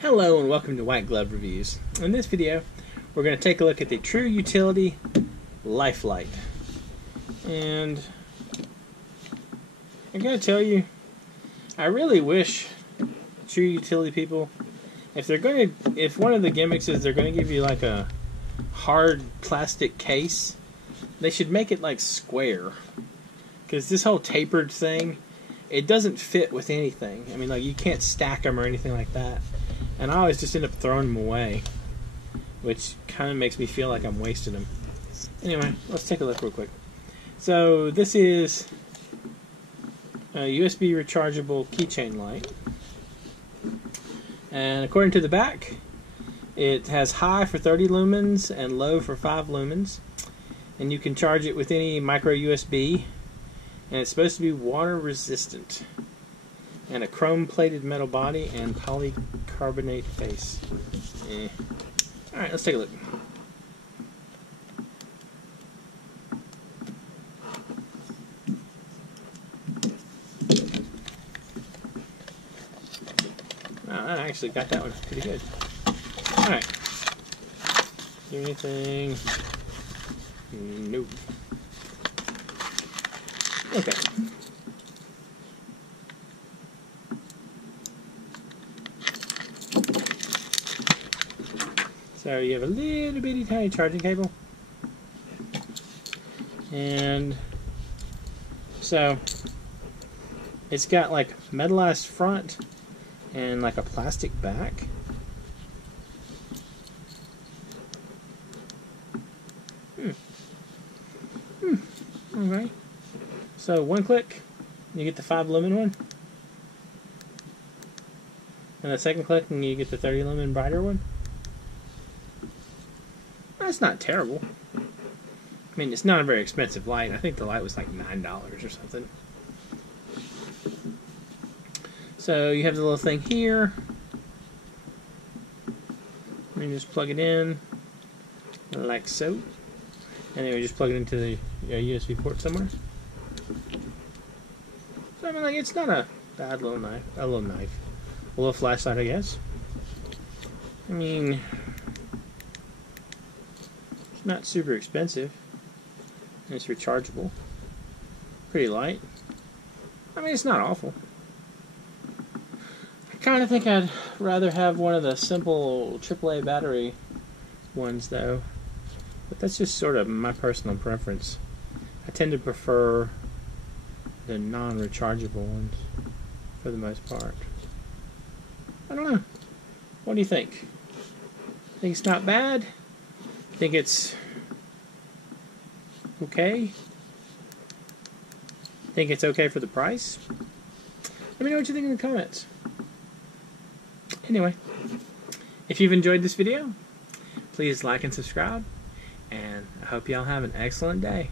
Hello and welcome to White Glove Reviews. In this video, we're going to take a look at the True Utility Lifelite. And I gotta tell you, I really wish True Utility people, if one of the gimmicks is they're going to give you like a hard plastic case, they should make it like square. Because this whole tapered thing, it doesn't fit with anything. I mean, like, you can't stack them or anything like that. And I always just end up throwing them away, which kind of makes me feel like I'm wasting them. Anyway, let's take a look real quick. So this is a USB rechargeable keychain light. And according to the back, it has high for 30 lumens and low for 5 lumens. And you can charge it with any micro USB. And it's supposed to be water resistant. And a chrome-plated metal body and polycarbonate base. Alright, let's take a look. Wow, I actually got that one pretty good. Alright. Do anything? Nope. Okay. So you have a little bitty tiny charging cable, and so it's got like metallized front and like a plastic back. Okay. So one click, you get the 5 lumen one, and the second click, and you get the 30 lumen brighter one. That's not terrible. I mean, it's not a very expensive light. I think the light was like $9 or something. So you have the little thing here. And you just plug it in like so. And then we just plug it into the USB port somewhere. So I mean, like, it's not a bad little knife. A little flashlight, I guess. I mean, it's not super expensive. And it's rechargeable. Pretty light. I mean, it's not awful. I kind of think I'd rather have one of the simple AAA battery ones, though. But that's just sort of my personal preference. I tend to prefer the non-rechargeable ones for the most part. I don't know. What do you think? Think it's not bad? Think it's okay? Think it's okay for the price? Let me know what you think in the comments. Anyway, if you've enjoyed this video, please like and subscribe, and I hope y'all have an excellent day.